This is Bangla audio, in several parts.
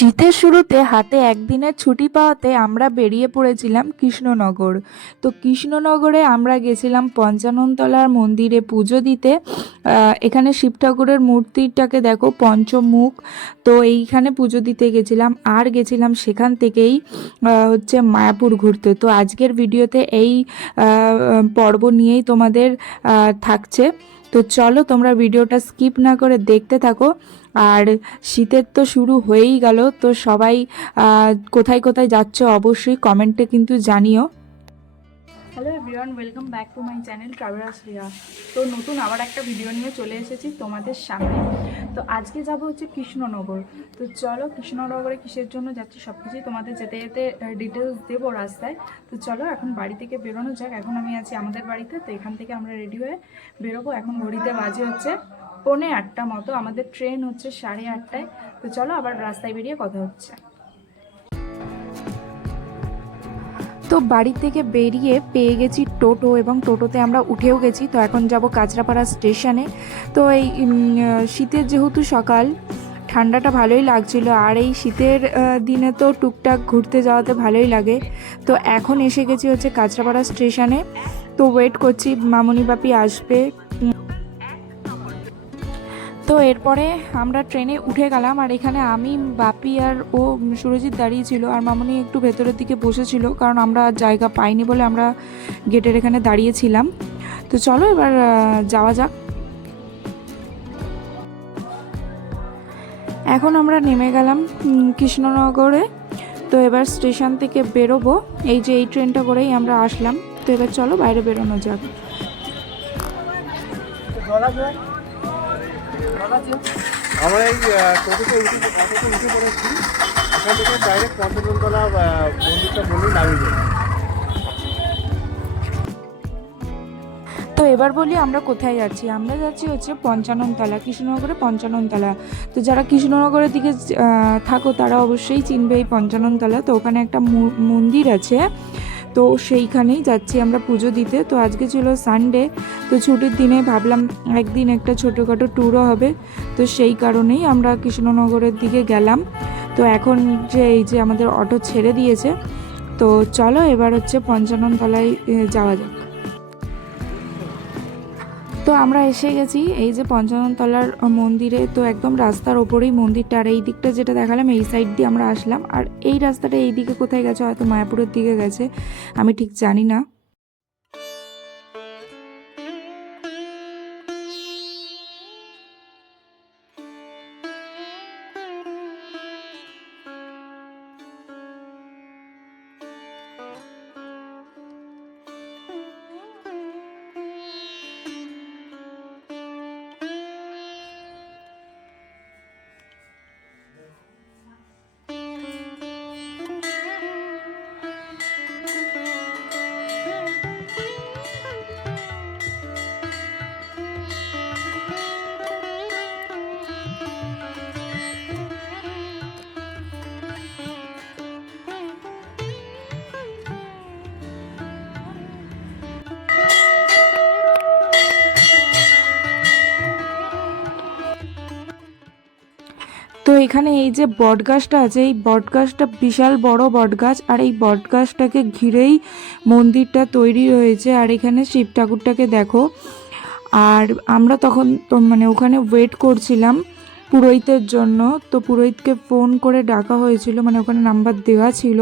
শীতের শুরুতে হাতে একদিনের ছুটি পাওয়াতে আমরা বেরিয়ে পড়েছিলাম কৃষ্ণনগর। তো কৃষ্ণনগরে আমরা গেছিলাম পঞ্চাননতলার মন্দিরে পুজো দিতে। এখানে শিব ঠাকুরের মূর্তিটাকে দেখো, পঞ্চমুখ। তো এইখানে পুজো দিতে গেছিলাম, আর গেছিলাম সেখান থেকেই হচ্ছে মায়াপুর ঘুরতে। তো আজকের ভিডিওতে এই পর্ব নিয়েই তোমাদের থাকছে। তো চলো তোমরা ভিডিওটা স্কিপ না করে দেখতে থাকো। আর শীতের তো শুরু হয়েই গেল, তো সবাই কোথায় কোথায় যাচ্ছ অবশ্যই কমেন্টে কিন্তু জানিও। Hello everyone, welcome back to my channel travellers Riya. তো নতুন আবার একটা ভিডিও নিয়ে চলে এসেছি তোমাদের সামনে। তো আজকে যাব হচ্ছে কৃষ্ণনগর। তো চলো কৃষ্ণনগরে কিসের জন্য যাচ্ছি সব কিছুই তোমাদের যেতে যেতে ডিটেলস দেবো রাস্তায়। তো চলো এখন বাড়ি থেকে বেরোনো যাক। এখন আমি আছি আমাদের বাড়িতে, তো এখান থেকে আমরা রেডি হয়ে বেরোবো। এখন ঘড়িতে বাজে হচ্ছে 7:45 মতো, আমাদের ট্রেন হচ্ছে 8:30টায়। তো চলো আবার রাস্তায় বেরিয়ে কথা হচ্ছে। তো বাড়ি থেকে বেরিয়ে পেয়ে গেছি টোটো, এবং টোটোতে আমরা উঠেও গেছি। তো এখন যাব কাঁচরাপাড়া স্টেশনে। তো এই শীতের যেহেতু সকাল, ঠান্ডাটা ভালোই লাগছিল, আর এই শীতের দিনে তো টুকটাক ঘুরতে যাওয়াতে ভালোই লাগে। তো এখন এসে গেছি হচ্ছে কাঁচরাপাড়া স্টেশনে। তো ওয়েট করছি মামনি বাপি আসবে। তো এরপরে আমরা ট্রেনে উঠে গেলাম, আর এখানে আমি, বাপি আর ও সুরজিৎ দাঁড়িয়েছিল, আর মামনি একটু ভেতরের দিকে বসেছিল, কারণ আমরা জায়গা পাইনি বলে আমরা গেটের এখানে দাঁড়িয়েছিলাম। তো চলো এবার যাওয়া যাক। এখন আমরা নেমে গেলাম কৃষ্ণনগরে। তো এবার স্টেশন থেকে বেরোবো। এই যে এই ট্রেনটা করেই আমরা আসলাম। তো এবার চলো বাইরে বেরোনো যাক। আমরা এই টোটোতে উঠে পড়েছি। এখান থেকে ডাইরেক্ট পঞ্চাননতলা মন্দিরটা বলেই নামিয়ে দেবে। তো এবার বলি আমরা কোথায় যাচ্ছি। আমরা যাচ্ছি হচ্ছে পঞ্চাননতলা, কৃষ্ণনগরে পঞ্চাননতলা। তো যারা কৃষ্ণনগরের দিকে থাকো তারা অবশ্যই চিনবে এই পঞ্চাননতলা। তো ওখানে একটা মন্দির আছে, তো সেইখানেই যাচ্ছি আমরা পুজো দিতে। তো আজকে ছিল সানডে, তো ছুটির দিনে ভাবলাম একদিন একটা ছোটোখাটো ট্যুরও হবে। তো সেই কারণেই আমরা কৃষ্ণনগরের দিকে গেলাম। তো এখন যে এই যে আমাদের অটো ছেড়ে দিয়েছে, তো চলো এবার হচ্ছে পঞ্চাননতলায় যাওয়া যাক। তো আমরা এসে গেছি এই যে পঞ্চাননতলার মন্দিরে। তো একদম রাস্তার ওপরেই মন্দিরটা, আর এই দিকটা যেটা দেখালাম এই সাইড দিয়ে আমরা আসলাম। আর এই রাস্তাটা এই দিকে কোথায় গেছে, হয়তো মায়াপুরের দিকে গেছে, আমি ঠিক জানি না। তো এখানে এই যে বটগাছটা আছে, এই বটগাছটা বিশাল বড় বটগাছ, আর এই বটগাছটাকে ঘিরেই মন্দিরটা তৈরি হয়েছে। আর এখানে শিব ঠাকুরটাকে দেখো। আর আমরা তখন তো মানে ওখানে ওয়েট করছিলাম পুরোহিতের জন্য। তো পুরোহিতকে ফোন করে ডাকা হয়েছিল, মানে ওখানে নাম্বার দেওয়া ছিল।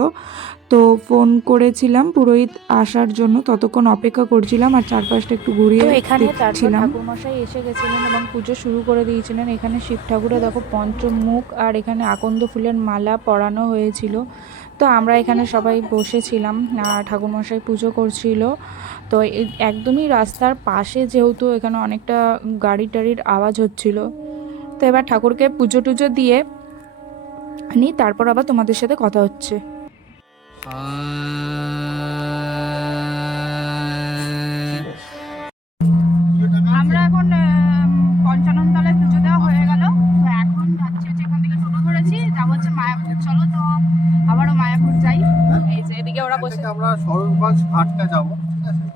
তো ফোন করেছিলাম পুরোহিত আসার জন্য, ততক্ষণ অপেক্ষা করছিলাম আর চারপাশটা একটু ঘুরিয়ে দেখছিলাম। ঠাকুরমশাই এসে গেছিলেন এবং পুজো শুরু করে দিয়েছিলেন। এখানে শিব ঠাকুরে দেখো পঞ্চমুখ, আর এখানে আকন্দ ফুলের মালা পরানো হয়েছিল। তো আমরা এখানে সবাই বসেছিলাম, আর ঠাকুরমশাই পুজো করছিল। তো একদমই রাস্তার পাশে, যেহেতু এখানে অনেকটা গাড়ি টাড়ির আওয়াজ হচ্ছিল। তো এবার ঠাকুরকে পুজো টুজো দিয়ে নি, তারপর আবার তোমাদের সাথে কথা হচ্ছে। আমরা এখন পঞ্চাননতলায় পুজো দেওয়া হয়ে গেল। তো এখন যাচ্ছি হচ্ছে, এখান থেকে টোটো ধরেছি, যাবো হচ্ছে মায়াপুর। চলো তো আবারও মায়াপুর যাই। এই যে এদিকে ওরা বসে, আমরা সরোজগঞ্জ ঘাটটা যাবো, ঠিক আছে?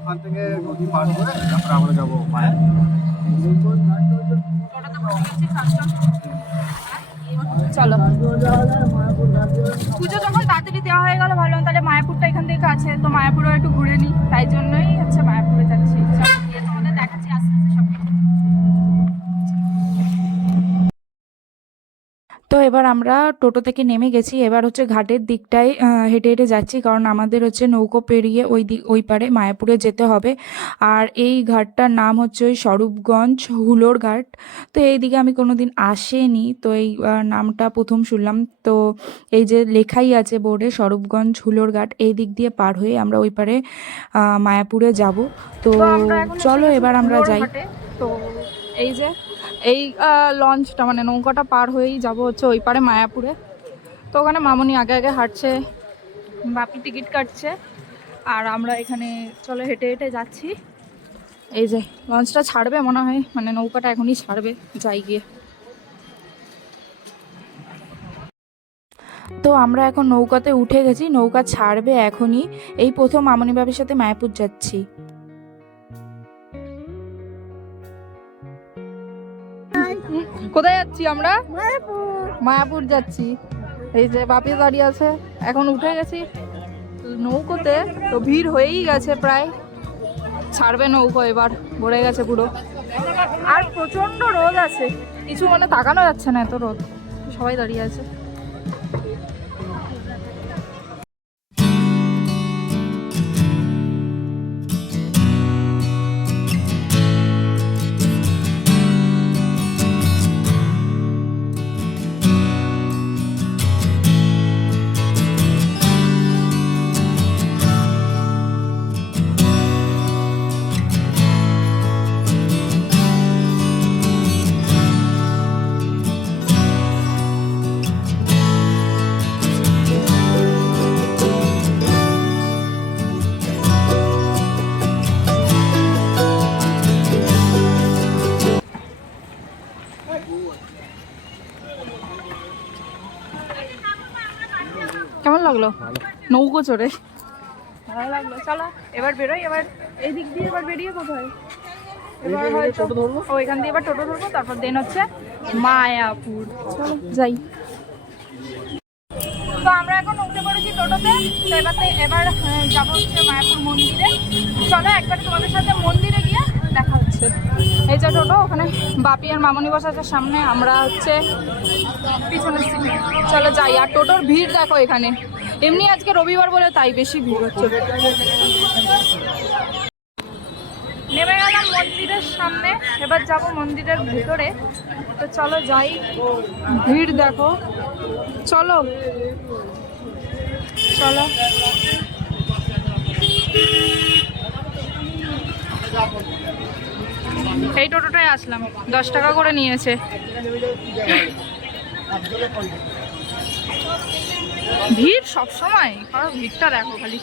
ওখান থেকে নদী পার করে তারপরে আমরা যাবো মায়াপুর। চলো। পুজো যখন তাড়াতাড়ি দেওয়া হয়ে গেল ভালো, তাহলে মায়াপুরটা এখান থেকে আছে, তো মায়াপুরেও একটু ঘুরে নিই, তাই জন্যই হচ্ছে মায়াপুরে যাচ্ছি। চলো গিয়ে তোমাদের দেখাচ্ছি আস্তে আস্তে সব কিছু। তো এবার আমরা টোটো থেকে নেমে গেছি, এবার হচ্ছে ঘাটের দিকটায় হেঁটে হেঁটে যাচ্ছি, কারণ আমাদের হচ্ছে নৌকো পেরিয়ে ওই পারে মায়াপুরে যেতে হবে। আর এই ঘাটটার নাম হচ্ছে ওই স্বরূপগঞ্জ হুলোর ঘাট। তো এই দিকে আমি কোনো দিন আসিনি, তো এই নামটা প্রথম শুনলাম। তো এই যে লেখাই আছে বোর্ডে স্বরূপগঞ্জ হুলোর ঘাট, এই দিক দিয়ে পার হয়ে আমরা ওই পারে মায়াপুরে যাব। তো চলো এবার আমরা যাই। তো এই যে এই লঞ্চটা মানে নৌকাটা পার হয়েই যাব হচ্ছে ওই পারে মায়াপুরে। তো ওখানে মামনি আগে আগে হাঁটছে, বাপি টিকিট কাটছে, আর আমরা এখানে চলো হেঁটে হেঁটে যাচ্ছি। এই যে লঞ্চটা ছাড়বে মনে হয়, মানে নৌকাটা এখনই ছাড়বে, যাই গিয়ে। তো আমরা এখন নৌকাতে উঠে গেছি, নৌকা ছাড়বে এখনই। এই প্রথম মামনি বাবির সাথে মায়াপুর যাচ্ছি। কোথায় যাচ্ছি আমরা? মায়াপুর যাচ্ছি। এই যে বাপি দাঁড়িয়ে আছে, এখন উঠে গেছি নৌকোতে। তো ভিড় হয়েই গেছে, প্রায় ছাড়বে নৌকো, এবার ভরে গেছে পুরো। আর প্রচন্ড রোদ আছে, কিছু মানে তাকানো যাচ্ছে না, এত রোদ, সবাই দাঁড়িয়ে আছে। কেমন লাগলো নৌকো চড়ে? ভালো লাগলো। চলো এবার বেরোই, এবার এই দিক দিয়ে এবার বেরিয়ে কোথায় এবার হয়তো ওইখান দিয়ে এবার টোটো ধরবো, তারপর দেন হচ্ছে মায়াপুর। চলো যাই। তো আমরা এখন উঠে পড়েছি টোটোতে, তো এবার যাবো হচ্ছে মায়াপুর মন্দিরে। চলো একবার তোমাদের সাথে মন্দিরে গিয়ে দেখা হচ্ছে। এই যে টোটো, ওখানে বাপি আর মামনি বসা আছে সামনে, আমরা হচ্ছে পিছনের সিটে। চলো যাই। আর টোটোর ভিড় দেখো এখানে, এমনি আজকে রবিবার বলে তাই বেশি ভিড় হচ্ছে। নেমে গেলাম মন্দিরের সামনে, এবার যাব মন্দিরের ভেতরে। তো চলো যাই, ভিড় দেখো। চলো চলো। এই টোটোটাই আসলাম, 10 টাকা করে নিয়েছে। ভিড় সব সময়, কারণ ভিড়টা দেখো খালি।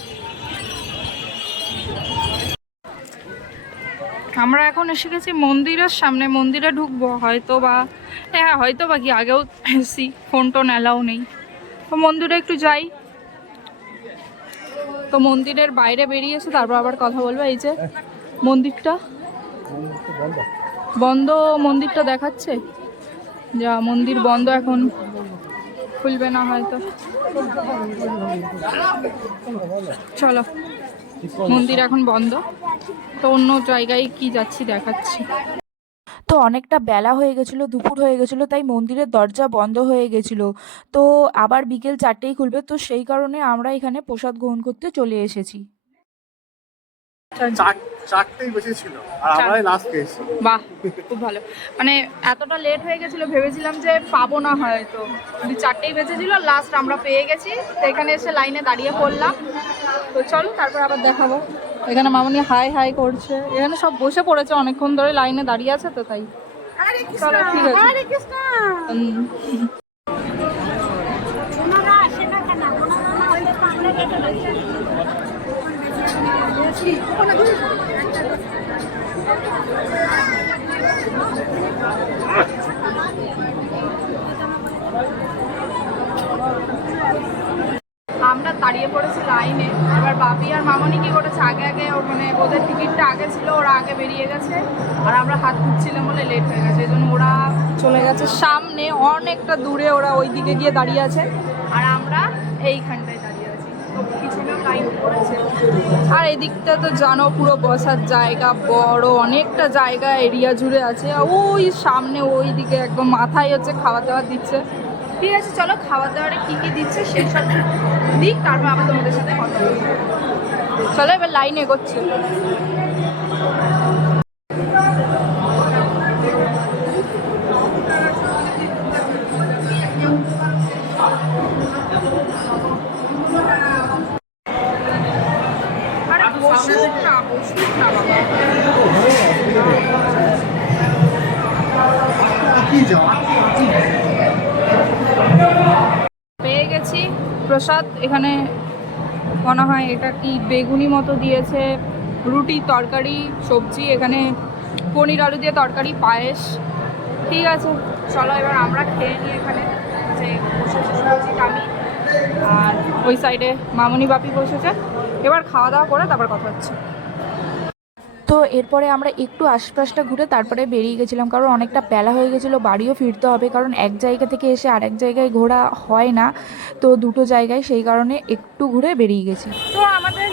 আমরা এখন এসে গেছি মন্দিরের সামনে, মন্দিরে ঢুকবো হয়তো বা, হ্যাঁ হয়তো বা কি, আগেও এসেছি, ফোন টোন অ্যালাউ নেই। তো মন্দিরে একটু যাই। তো মন্দিরের বাইরে বেরিয়েছে, তারপর আবার কথা বলবো। এই যে মন্দিরটা বন্ধ, মন্দিরটা দেখাচ্ছে যা মন্দির বন্ধ, এখন খুলবে না হয়তো। চলো, মন্দির এখন বন্ধ, তো অন্য জায়গায় কি যাচ্ছি দেখাচ্ছি। তো অনেকটা বেলা হয়ে গেছিলো, দুপুর হয়ে গেছিলো, তাই মন্দিরের দরজা বন্ধ হয়ে গেছিলো। তো আবার বিকেল 4টেই খুলবে, তো সেই কারণে আমরা এখানে প্রসাদ গ্রহণ করতে চলে এসেছি। 4টেই বেশি ছিল আর আমরাই লাস্ট পেয়েছি। বাহ, খুব ভালো। মানে এতটা লেট হয়ে গেছিলো, ভেবেছিলাম যে পাবো না হয়তো, 4টেই বেজেছিল, লাস্ট আমরা পেয়ে গেছি। তো এখানে এসে লাইনে দাঁড়িয়ে পড়লাম। তো চলো তারপর আবার দেখাবো। এখানে মামনি হাই হাই করছে, এখানে সব বসে পড়েছে, অনেকক্ষণ ধরে লাইনে দাঁড়িয়ে আছে, তো তাই। চলো ঠিক আছে। আমরা দাঁড়িয়ে পড়েছি লাইনে, এবার বাপি আর মামনি কি করেছে, আগে আগে মানে ওদের টিকিটটা আগে ছিল, ওরা আগে আগে বেরিয়ে গেছে, আর আমরা হাত ধুচ্ছিলাম বলে লেট হয়ে গেছে, এই জন্য ওরা চলে গেছে সামনে অনেকটা দূরে, ওরা ওই দিকে গিয়ে দাঁড়িয়ে আছে আর আমরা এইখানটায় দাঁড়িয়ে আছি। তো পিছনেও লাইন পড়েছে, আর এদিকটা তো জানো পুরো বসার জায়গা বড়, অনেকটা জায়গা এরিয়া জুড়ে আছে। ওই সামনে ওই দিকে একদম মাথায় হচ্ছে খাবার দাবার দিচ্ছে। ঠিক আছে, চলো খাবার দাবারে কী কী দিচ্ছে সেই সব দিক, তারপর আবার তোমাদের সাথে কথা বলবো। চলো এবার লাইন এগোচ্ছে। আরে বসুক না, বসুক না বাবা। পেয়ে গেছি প্রসাদ, এখানে মনে হয় এটা কি বেগুনি মতো দিয়েছে, রুটি তরকারি সবজি, এখানে পনির আলু দিয়ে তরকারি, পায়েস। ঠিক আছে, চলো এবার আমরা খেয়ে নিই। এখানে যে বসেছে সবজিটা আমি, আর ওই সাইডে মামনি বাপি বসেছে। এবার খাওয়া দাওয়া করে তারপর কথা হচ্ছে। তো এরপরে আমরা একটু আশপাশটা ঘুরে তারপরে বেরিয়ে গেছিলাম, কারণ অনেকটা বেলা হয়ে গেছিলো, বাড়িও ফিরতে হবে, কারণ এক জায়গা থেকে এসে আরেক জায়গায় ঘোরা হয় না, তো দুটো জায়গায়, সেই কারণে একটু ঘুরে বেরিয়ে গেছি। তো আমাদের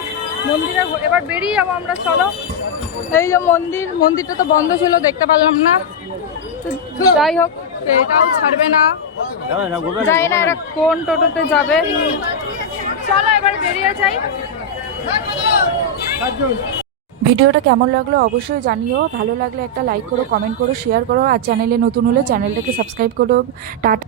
মন্দিরে এবার বেরিয়ে যাবো আমরা, চলো। এই যে মন্দিরটা তো বন্ধ ছিল, দেখতে পারলাম না। তো যাই হোক, এটাও ছাড়বে না, যাই না এরা কোন টোটোতে যাবে। চলো এবার বেরিয়ে যাই। ভিডিওটা কেমন লাগলো অবশ্যই জানিও, ভালো লাগলে একটা লাইক করো, কমেন্ট করো, শেয়ার করো, আর চ্যানেলে নতুন হলে চ্যানেলটাকে সাবস্ক্রাইব করো। টাটা।